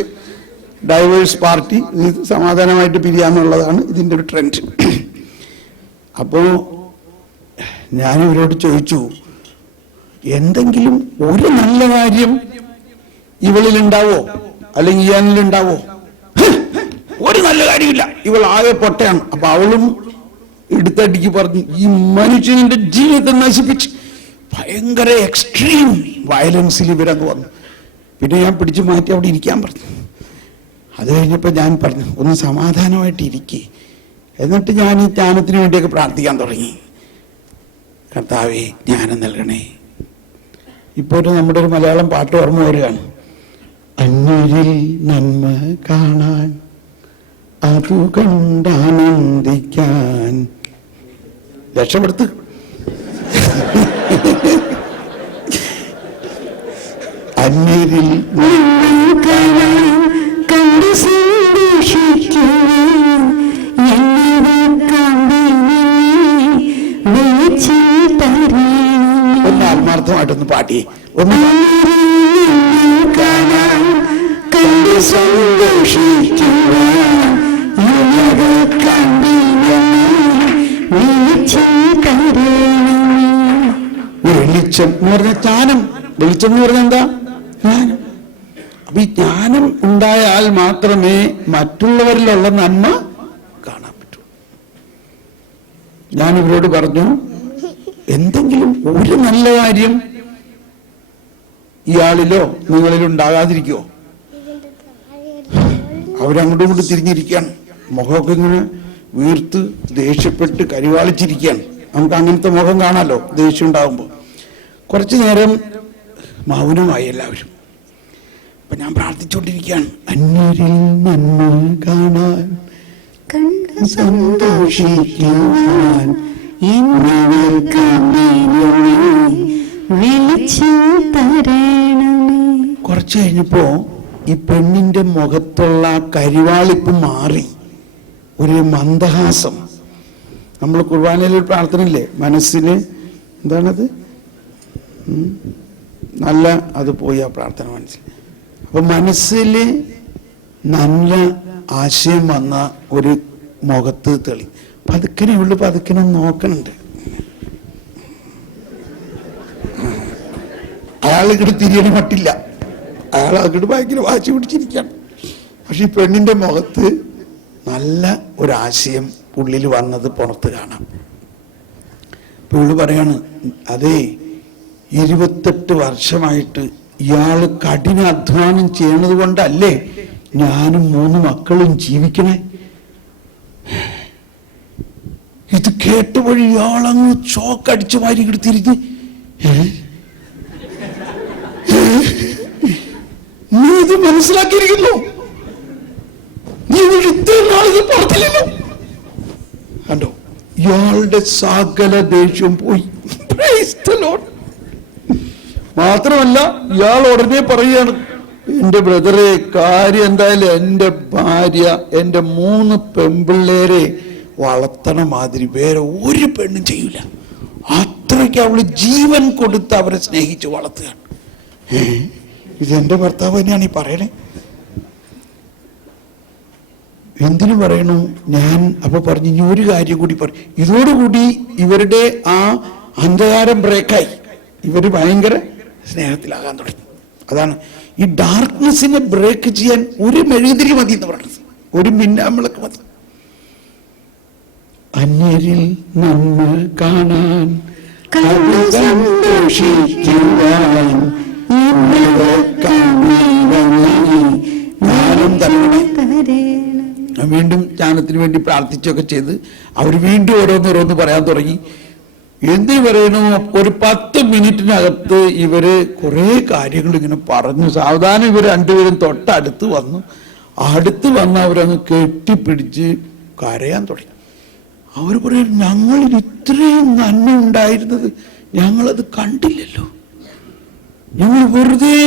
ഡൈവേഴ്സ് പാർട്ടി, ഇത് സമാധാനമായിട്ട് പിരിയാന്നുള്ളതാണ് ഇതിന്റെ ഒരു ട്രെൻഡ്. അപ്പോ ഞാനിവരോട് ചോദിച്ചു, എന്തെങ്കിലും ഒരു നല്ല കാര്യം ഇവളിലുണ്ടാവോ അല്ലെങ്കിൽ ഇയാളിലുണ്ടാവോ? ഒരു നല്ല കാര്യമില്ല, ഇവൾ ആകെ പൊട്ടയാണ്. അപ്പൊ അവളും എടുത്തടിക്ക് പറഞ്ഞു, ഈ മനുഷ്യന്റെ ജീവിതത്തെ നശിപ്പിച്ച് ഭയങ്കര എക്സ്ട്രീം വയലൻസിൽ ഇവരങ്ങ് വന്നു. പിന്നെ ഞാൻ പിടിച്ചു മാറ്റി അവിടെ ഇരിക്കാൻ പറഞ്ഞു. അത് കഴിഞ്ഞപ്പോൾ ഞാൻ പറഞ്ഞു, ഒന്ന് സമാധാനമായിട്ട് ഇരിക്കേ. എന്നിട്ട് ഞാൻ ഈ ജ്ഞാനത്തിന് വേണ്ടിയൊക്കെ പ്രാർത്ഥിക്കാൻ തുടങ്ങി. കർത്താവേ, ജ്ഞാനം നൽകണേ. ഇപ്പോൾ നമ്മുടെ ഒരു മലയാളം പാട്ട് ഓർമ്മ വരികയാണ്. അന്യരിൽ നന്മ കാണാൻ, അതു കണ്ടാനന്ദിക്കാൻ. രക്ഷപ്പെടുത്ത്. അന്യരിൽ കണ്ടു സന്തോഷിക്കാൻ, ഒന്ന് ആത്മാർത്ഥമായിട്ടൊന്ന് പാടി. ഒന്ന് കണ്ടു സന്തോഷിക്കാൻ, വെളിച്ചം എന്ന് പറഞ്ഞ ജ്ഞാനം. വെളിച്ചം എന്ന് പറഞ്ഞാൽ എന്താ? ജ്ഞാനം. അപ്പൊ ഈ ജ്ഞാനം ഉണ്ടായാൽ മാത്രമേ മറ്റുള്ളവരിലുള്ള നന്മ കാണാൻ പറ്റൂ. ഞാൻ ഇവരോട് പറഞ്ഞു, എന്തെങ്കിലും ഒരു നല്ല കാര്യം ഇയാളിലോ നിങ്ങളിലോ ഉണ്ടാകാതിരിക്കോ? അവരങ്ങോട്ടും ഇങ്ങോട്ട് തിരിഞ്ഞിരിക്കുകയാണ്, മുഖമൊക്കെ ഇങ്ങനെ വീർത്ത് ദേഷ്യപ്പെട്ട് കരിവാളിച്ചിരിക്കുകയാണ്. നമുക്ക് അങ്ങനത്തെ മുഖം കാണാമല്ലോ ദേഷ്യം ഉണ്ടാകുമ്പോൾ. കുറച്ചു നേരം മൗനമായി എല്ലാവരും. അപ്പൊ ഞാൻ പ്രാർത്ഥിച്ചുകൊണ്ടിരിക്കുകയാണ്, അന്യരിൽ നന്മ കാണാൻ, കണ്ടു സന്തോഷിക്കുവാൻ, കുറച്ചു കഴിഞ്ഞപ്പോ ഈ പെണ്ണിന്റെ മുഖത്തുള്ള കരിവാളിപ്പ് മാറി, ഒരു മന്ദഹാസം. നമ്മൾ കുർബാനയിൽ ഒരു പ്രാർത്ഥനയില്ലേ, മനസ്സിന് എന്താണത്, നല്ല അത് പോയി ആ പ്രാർത്ഥന മനസ്സിൽ. അപ്പൊ മനസ്സിൽ നല്ല ആശയം വന്ന ഒരു മുഖത്ത് തെളി. പതുക്കനെ ഉള്ളു, പതുക്കനെ നോക്കണുണ്ട്. അയാൾ ഇങ്ങോട്ട് തിരിയണ മട്ടില്ല, അയാൾ അങ്ങോട്ട് ഭയങ്കര വാശി പിടിച്ചിരിക്കുകയാണ്. പക്ഷെ ഈ പെണ്ണിന്റെ മുഖത്ത് നല്ല ഒരാശയം ഉള്ളിൽ വന്നത് പുറത്ത് കാണാം. പുള്ളി പറയാണ്, അതേ 28 വർഷമായിട്ട് ഇയാള് കഠിന അധ്വാനം ചെയ്യണത് കൊണ്ടല്ലേ ഞാനും 3 മക്കളും ജീവിക്കണേ. ഇത് കേട്ടവഴി ഇയാളങ്ങ് ചോക്കടിച്ചു മാറി തിരിഞ്ഞ്, നീ ഇത് മനസ്സിലാക്കിയിരിക്കുന്നു, നീ ഇത്രയും നാളിത് പറഞ്ഞില്ലല്ലോ. കണ്ടോ, ഇയാളുടെ സകല ദേഷ്യം പോയി. മാത്രമല്ല ഇയാൾ ഉടനെ പറയുകയാണ്, എന്റെ ബ്രദറെ, കാര്യം എന്തായാലും എന്റെ ഭാര്യ എന്റെ 3 പെൺപിള്ളേരെ വളർത്തണ മാതിരി വേറെ ഒരു പെണ്ണും ചെയ്യൂല. അത്രയ്ക്ക് അവള് ജീവൻ കൊടുത്ത് അവരെ സ്നേഹിച്ച് വളർത്തുകയാണ്. ഇതെന്റെ ഭർത്താവ് തന്നെയാണ് ഈ പറയണേ. എന്തിനു പറയണു ഞാൻ? അപ്പൊ പറഞ്ഞു, ഇനി ഒരു കാര്യം കൂടി പറയും. ഇതോടുകൂടി ഇവരുടെ ആ അന്ധകാരം ബ്രേക്കായി, ഇവര് ഭയങ്കര സ്നേഹത്തിലാകാൻ തുടങ്ങി. അതാണ് ഈ ഡാർക്ക്നെസ്സിനെ ബ്രേക്ക് ചെയ്യാൻ ഒരു മെഴുകുതിരി മതി എന്ന് പറയുന്നത്, ഒരു മിന്നാമിളക്ക് മതി. അന്യരിൽ നന്മ കാണാൻ, സന്തോഷിക്കുവാൻ, വീണ്ടും ജ്ഞാനത്തിന് വേണ്ടി പ്രാർത്ഥിച്ചൊക്കെ ചെയ്ത് അവർ വീണ്ടും ഓരോന്നോരോന്ന് പറയാൻ തുടങ്ങി. എന്തിനു പറയണു, ഒരു 10 മിനിറ്റിനകത്ത് ഇവര് കുറെ കാര്യങ്ങൾ ഇങ്ങനെ പറഞ്ഞു. സാവധാനം ഇവർ രണ്ടുപേരും തൊട്ടടുത്ത് വന്നു. അടുത്ത് വന്ന് അവരങ്ങ് കെട്ടിപ്പിടിച്ച് കരയാൻ തുടങ്ങി. അവർ പറയും, ഞങ്ങളിൽ ഇത്രയും നന്മ ഉണ്ടായിരുന്നത് ഞങ്ങളത് കണ്ടില്ലല്ലോ. ഞങ്ങൾ വെറുതെ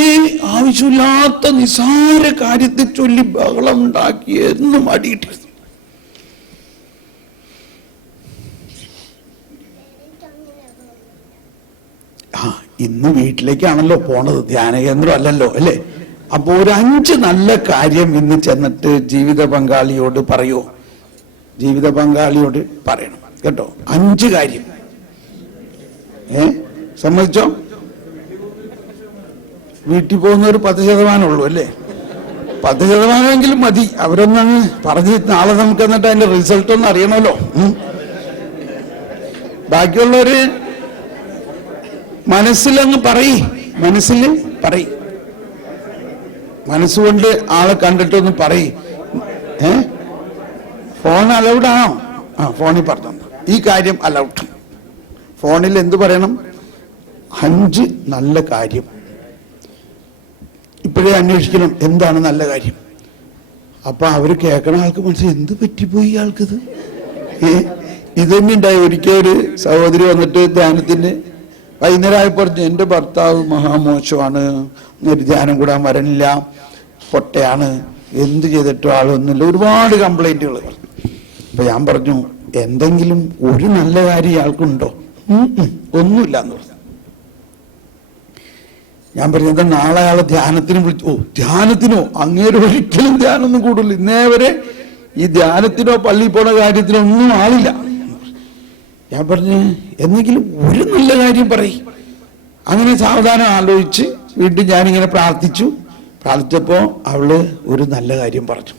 ആവശ്യമില്ലാത്ത നിസാര കാര്യത്തെ ചൊല്ലി ബഹളം ഉണ്ടാക്കി എന്നും അടിയിട്ടിരുന്നു. ഇന്ന് വീട്ടിലേക്കാണല്ലോ പോണത്, ധ്യാനകേന്ദ്രം അല്ലല്ലോ അല്ലേ? അപ്പൊ ഒരു 5 നല്ല കാര്യം ഇന്ന് ചെന്നിട്ട് ജീവിത പങ്കാളിയോട് പറയുമോ? ജീവിത പങ്കാളിയോട് പറയണം കേട്ടോ. 5 കാര്യം സമ്മതിച്ചോ? വീട്ടിൽ പോകുന്ന ഒരു 10% ഉള്ളൂ അല്ലേ? 10%എങ്കിലും മതി. അവരൊന്നങ്ങ് പറഞ്ഞ് നാളെ നമുക്ക് എന്നിട്ട് അതിന്റെ റിസൾട്ട് ഒന്ന് അറിയണമല്ലോ. ബാക്കിയുള്ളവര് മനസ്സിലങ്ങ് മനസ്സുകൊണ്ട് ആളെ കണ്ടിട്ടൊന്ന് പറയും. ഫോൺ അലൗഡ് ആണോ? ഫോണിൽ പറഞ്ഞു ഈ കാര്യം അലൗഡ്. ഫോണിൽ എന്ത് പറയണം? 5 നല്ല കാര്യം ഇപ്പോഴേ അന്വേഷിക്കണം. എന്താണ് നല്ല കാര്യം? അപ്പൊ അവര് കേൾക്കണ ആൾക്ക് മനസ്സിലായി എന്ത് പറ്റിപ്പോയി ആൾക്കിത്. ഇതന്നെ ഉണ്ടായി. ഒരിക്കൽ ഒരു സഹോദരി വന്നിട്ട് ധ്യാനത്തിന് വൈകുന്നേരമായി പറഞ്ഞു, എൻ്റെ ഭർത്താവ് മഹാമോശമാണ്, ധ്യാനം കൂടാൻ വരണില്ല, പൊട്ടയാണ്, എന്ത് ചെയ്തിട്ടും ആളൊന്നുമില്ല, ഒരുപാട് കംപ്ലൈന്റുകൾ പറഞ്ഞു. അപ്പൊ ഞാൻ പറഞ്ഞു, എന്തെങ്കിലും ഒരു നല്ല കാര്യം ഇയാൾക്കുണ്ടോ? ഒന്നുമില്ല എന്ന് പറഞ്ഞു. ഞാൻ പറഞ്ഞു, എന്താ നാളെ അയാളെ ധ്യാനത്തിന് വിളിച്ചു? ധ്യാനത്തിനോ? അങ്ങേര് ഒരിക്കലും ധ്യാനമൊന്നും കൂടില്ല, ഇന്നേ വരെ ഈ ധ്യാനത്തിനോ പള്ളിയിൽ പോണ കാര്യത്തിനോ ഒന്നും ആളില്ല. ഞാൻ പറഞ്ഞു, എന്തെങ്കിലും ഒരു നല്ല കാര്യം പറയും. അങ്ങനെ സാവധാനം ആലോചിച്ച് വീണ്ടും ഞാനിങ്ങനെ പ്രാർത്ഥിച്ചപ്പോ അവള് ഒരു നല്ല കാര്യം പറഞ്ഞു.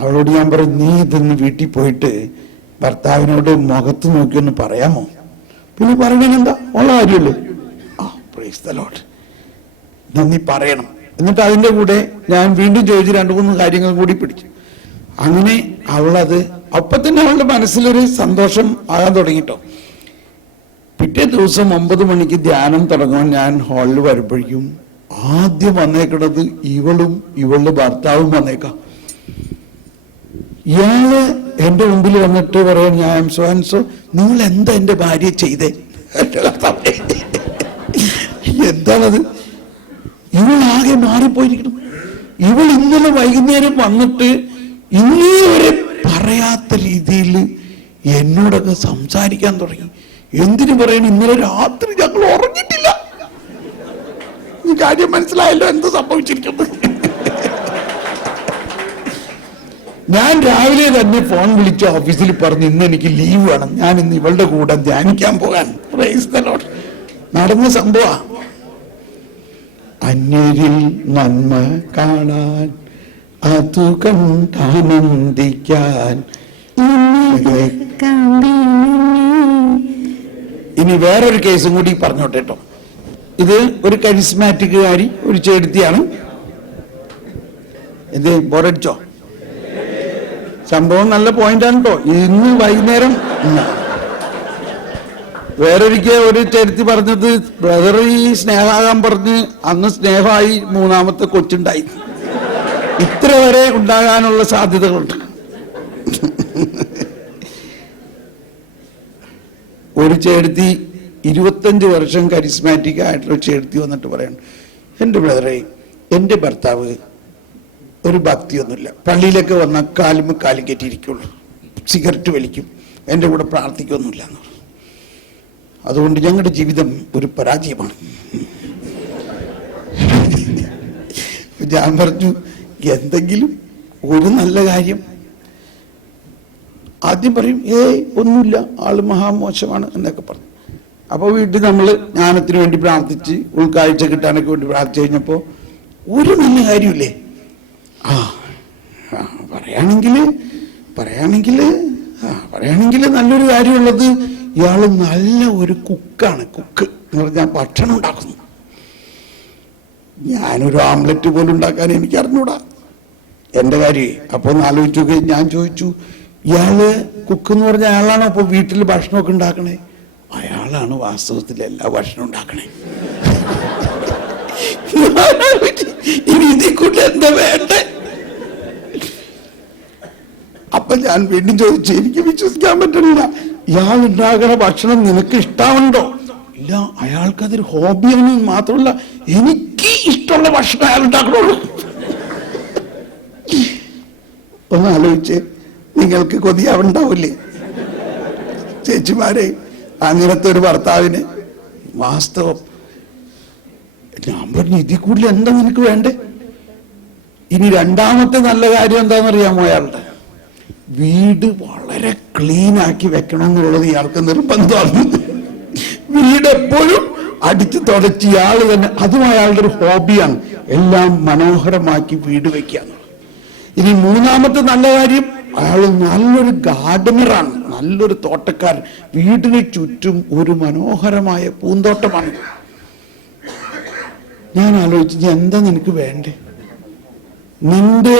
അവളോട് ഞാൻ പറഞ്ഞു, നീ ഇതൊന്ന് വീട്ടിൽ പോയിട്ട് ഭർത്താവിനോട് മുഖത്ത് നോക്കിയൊന്ന് പറയാമോ? പിന്നെ പറയണെന്താ, ഉള്ള കാര്യമല്ലേ? Praise the Lord. നന്ദി പറയണം. എന്നിട്ട് അതിന്റെ കൂടെ ഞാൻ വീണ്ടും ചോദിച്ച് 2-3 കാര്യങ്ങൾ കൂടി പിടിച്ചു. അങ്ങനെ അവളത് അപ്പൊ തന്നെ അവളുടെ മനസ്സിലൊരു സന്തോഷം ആകാൻ തുടങ്ങിട്ടോ. പിറ്റേ ദിവസം 9 മണിക്ക് ധ്യാനം തുടങ്ങുവാൻ ഞാൻ ഹാളിൽ വരുമ്പോഴേക്കും ആദ്യം വന്നേക്കണത് ഇവളും ഇവളുടെ ഭർത്താവും വന്നേക്കാം. ഇയാള് എന്റെ മുമ്പിൽ വന്നിട്ട് പറയാൻ, ഞാൻ സോ ആൻഡ് സോ, നിങ്ങൾ എന്താ എന്റെ ഭാര്യ ചെയ്തേ? എന്താണത്? ഇവളാകെ മാറിപ്പോയിരിക്കണം. ഇവൾ ഇന്നലെ വൈകുന്നേരം വന്നിട്ട് ഇന്നേ വരെ പറയാത്ത രീതിയിൽ എന്നോടൊക്കെ സംസാരിക്കാൻ തുടങ്ങി. എന്തിനു പറയണം, ഇന്നലെ രാത്രി ഞങ്ങൾ ഉറങ്ങിയിട്ടില്ല. ഈ കാര്യം മനസ്സിലായല്ലോ എന്ത് സംഭവിച്ചിരിക്കുന്നത്. ഞാൻ രാവിലെ തന്നെ ഫോൺ വിളിച്ച് ഓഫീസിൽ പറഞ്ഞു, ഇന്ന് എനിക്ക് ലീവ് വേണം, ഞാൻ ഇന്ന് ഇവളുടെ കൂടെ ധ്യാനിക്കാൻ പോകാൻ. Praise the Lord. നടന്ന സംഭവം. അന്യരിൽ നന്മ കാണാൻ, അതു കണ്ടാനന്ദിക്കാൻ. ഇനി വേറൊരു കേസും കൂടി പറഞ്ഞോട്ടെ കേട്ടോ. ഇത് ഒരു കരിസ്മാറ്റിക്കുകാരി, ഒരു ചേട്ടത്തിയാണ്. ഇത് ബോറടിച്ചോ? സംഭവം നല്ല പോയിന്റാണ് കേട്ടോ. ഇന്ന് വൈകുന്നേരം വേറൊരിക്കൽ ഒരു ചേട്ടത്തി പറഞ്ഞത്, ബ്രദർ ഈ സ്നേഹാകാൻ പറഞ്ഞ് അന്ന് സ്നേഹമായി 3ാമത്തെ കൊച്ചുണ്ടായി. ഇത്ര വരെ ഉണ്ടാകാനുള്ള സാധ്യതകളുണ്ട്. ഒരു ചേട്ടത്തി 25 വർഷം കരിസ്മാറ്റിക് ആയിട്ടുള്ള ചേട്ടത്തി വന്നിട്ട് പറയണം, എൻ്റെ ബ്രദറെ, എൻ്റെ ഭർത്താവ് ഒരു ഭക്തിയൊന്നുമില്ല, പള്ളിയിലൊക്കെ വന്നാൽ കാലും കയറ്റിയിരിക്കുള്ളൂ, സിഗരറ്റ് വലിക്കും, എൻ്റെ കൂടെ പ്രാർത്ഥിക്കൊന്നുമില്ല എന്ന് പറഞ്ഞു. അതുകൊണ്ട് ഞങ്ങളുടെ ജീവിതം ഒരു പരാജയമാണ്. ഞാൻ പറഞ്ഞു, എന്തെങ്കിലും ഒരു നല്ല കാര്യം. ആദ്യം പറയും, ഒന്നുമില്ല, ആള് മഹാമോശമാണ് എന്നൊക്കെ പറഞ്ഞു. അപ്പോൾ വീട്ടിൽ നമ്മൾ ജ്ഞാനത്തിന് വേണ്ടി പ്രാർത്ഥിച്ച് ഉൾക്കാഴ്ച കിട്ടാനൊക്കെ വേണ്ടി പ്രാർത്ഥിച്ചു കഴിഞ്ഞപ്പോൾ ഒരു നല്ല കാര്യമില്ലേ? പറയാണെങ്കിൽ നല്ലൊരു കാര്യമുള്ളത്, ഇയാള് നല്ല ഒരു കുക്കാണ്. കുക്ക് എന്ന് പറഞ്ഞാൽ ഭക്ഷണം ഉണ്ടാക്കുന്നു. ഞാനൊരു ആംലെറ്റ് പോലും ഉണ്ടാക്കാൻ എനിക്ക് അറിഞ്ഞൂടാ, എൻ്റെ കാര്യം. അപ്പോൾ ഒന്ന് ആലോചിച്ചു. ഞാൻ ചോദിച്ചു, ഇയാള് കുക്ക് എന്ന് പറഞ്ഞ അയാളാണോ അപ്പോൾ വീട്ടിൽ ഭക്ഷണമൊക്കെ ഉണ്ടാക്കണേ? അയാളാണ് വാസ്തവത്തിൽ എല്ലാ ഭക്ഷണം ഉണ്ടാക്കണേ. ഇനി ഇതിൽ കൂടെ എന്താ വേണ്ടേ? അപ്പൊ ഞാൻ വീണ്ടും ചോദിച്ചു, എനിക്ക് വിശ്വസിക്കാൻ പറ്റില്ല, ഇയാൾ ഉണ്ടാക്കണ ഭക്ഷണം നിനക്ക് ഇഷ്ടമുണ്ടോ? ഇല്ല, അയാൾക്കതൊരു ഹോബിയാണ്. മാത്രമല്ല എനിക്ക് ഇഷ്ടമുള്ള ഭക്ഷണം അയാൾ ഉണ്ടാക്കണുള്ളൂ. ഒന്ന് ആലോചിച്ച്, നിങ്ങൾക്ക് കൊതിയാവുണ്ടാവില്ലേ ചേച്ചിമാരെ? അങ്ങനത്തെ ഒരു ഭർത്താവിന് വാസ്തവം. ഞാൻ പറഞ്ഞു, ഇതിൽ കൂടുതൽ എന്താ നിനക്ക് വേണ്ടേ? ഇനി 2ാമത്തെ നല്ല കാര്യം എന്താണെന്നറിയാമോ? അയാളുടെ വീട് വളരെ ക്ലീൻ ആക്കി വെക്കണം എന്നുള്ളത് ഇയാൾക്ക് നിർബന്ധമാണ്. വീട് എപ്പോഴും അടിച്ചു തുടച്ച് ഇയാൾ തന്നെ, അതും അയാളുടെ ഒരു ഹോബിയാണ്, എല്ലാം മനോഹരമാക്കി വീട് വെക്കുക. ഇനി മൂന്നാമത്തെ നല്ല കാര്യം, അയാൾ നല്ലൊരു ഗാർഡനറാണ്, നല്ലൊരു തോട്ടക്കാരൻ. വീടിന് ചുറ്റും ഒരു മനോഹരമായ പൂന്തോട്ടമാണ്. ഞാൻ ആലോചിച്ചു, എന്താ നിനക്ക് വേണ്ടേ? നിന്റെ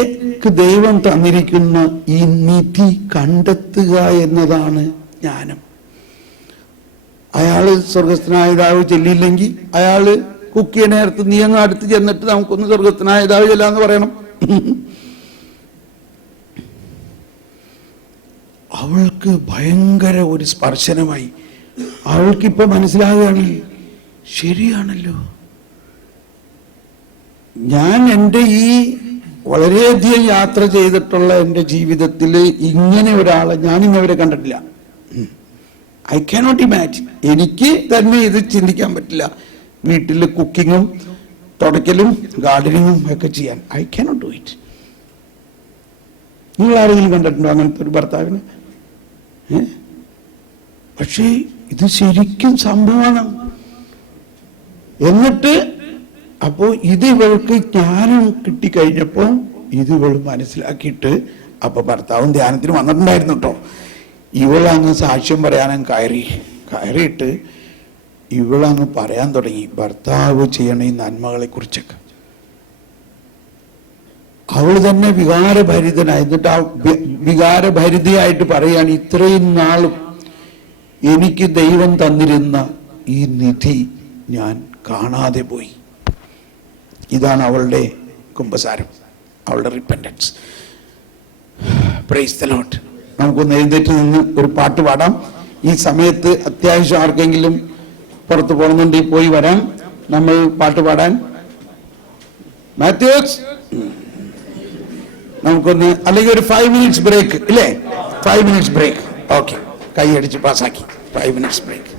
ദൈവം തന്നിരിക്കുന്ന ഈ നിധി കണ്ടെത്തുക എന്നതാണ് ജ്ഞാനം. അയാള് സ്വർഗസ്ഥനായ പിതാവ് ചെല്ലിയില്ലെങ്കിൽ അയാള് കുക്ക് ചെയ്യണ നേരത്ത് നീ അങ്ങ് അടുത്ത് ചെന്നിട്ട് നമുക്കൊന്ന് സ്വർഗസ്ഥനായ പിതാവ് ചെല്ലാന്ന് പറയണം. അവൾക്ക് ഭയങ്കര ഒരു സ്പർശനമായി. അവൾക്കിപ്പോ മനസ്സിലാകുകയാണ്, ശരിയാണല്ലോ, ഞാൻ എൻ്റെ ഈ വളരെയധികം യാത്ര ചെയ്തിട്ടുള്ള എൻ്റെ ജീവിതത്തിൽ ഇങ്ങനെ ഒരാളെ ഞാൻ ഇന്നവരെ കണ്ടിട്ടില്ല. I cannot imagine. എനിക്ക് തന്നെ ഇത് ചിന്തിക്കാൻ പറ്റില്ല. വീട്ടിൽ കുക്കിങ്ങും തുടയ്ക്കലും ഗാർഡനിങ്ങും ഒക്കെ ചെയ്യാൻ ഐ കാനോട്ട് ഡു ഇറ്റ്. നിങ്ങൾ ആരെങ്കിലും കണ്ടിട്ടുണ്ടോ അങ്ങനത്തെ ഒരു ഭർത്താവിന്? പക്ഷേ ഇത് ശരിക്കും സംഭവമാണ്. എന്നിട്ട് അപ്പോ ഇത് ഇവൾക്ക് ജ്ഞാനം കിട്ടിക്കഴിഞ്ഞപ്പോ ഇത് ഇവൾ മനസ്സിലാക്കിയിട്ട്, അപ്പൊ ഭർത്താവും ധ്യാനത്തിന് വന്നിട്ടുണ്ടായിരുന്നു കേട്ടോ. ഇവളങ്ങ് സാക്ഷ്യം പറയാനും കയറിയിട്ട് ഇവളങ്ങ് പറയാൻ തുടങ്ങി ഭർത്താവ് ചെയ്യണ ഈ നന്മകളെ കുറിച്ചൊക്കെ. അവൾ തന്നെ വികാരഭരിതനായി. എന്നിട്ട് ആ വികാരഭരിതയായിട്ട് പറയാണ്, ഇത്രയും നാളും എനിക്ക് ദൈവം തന്നിരുന്ന ഈ നിധി ഞാൻ കാണാതെ പോയി. ഇതാണ് അവളുടെ കുമ്പസാരം, അവളുടെ റിപ്പൻറ്റൻസ്. Praise the Lord. നമുക്കൊന്ന് എഴുന്നേറ്റ് നിന്ന് ഒരു പാട്ട് പാടാം. ഈ സമയത്ത് അത്യാവശ്യം ആർക്കെങ്കിലും പുറത്ത് പോകുന്നുണ്ടെങ്കിൽ പോയി വരാം. നമ്മൾ പാട്ട് പാടാൻ മാത്യൂസ് നമുക്കൊന്ന്, അല്ലെങ്കിൽ ഒരു 5 minutes ബ്രേക്ക് ഇല്ലേ? 5 minutes ബ്രേക്ക്. ഓക്കെ, കൈ അടിച്ച് പാസ്സാക്കി. 5 minutes ബ്രേക്ക്.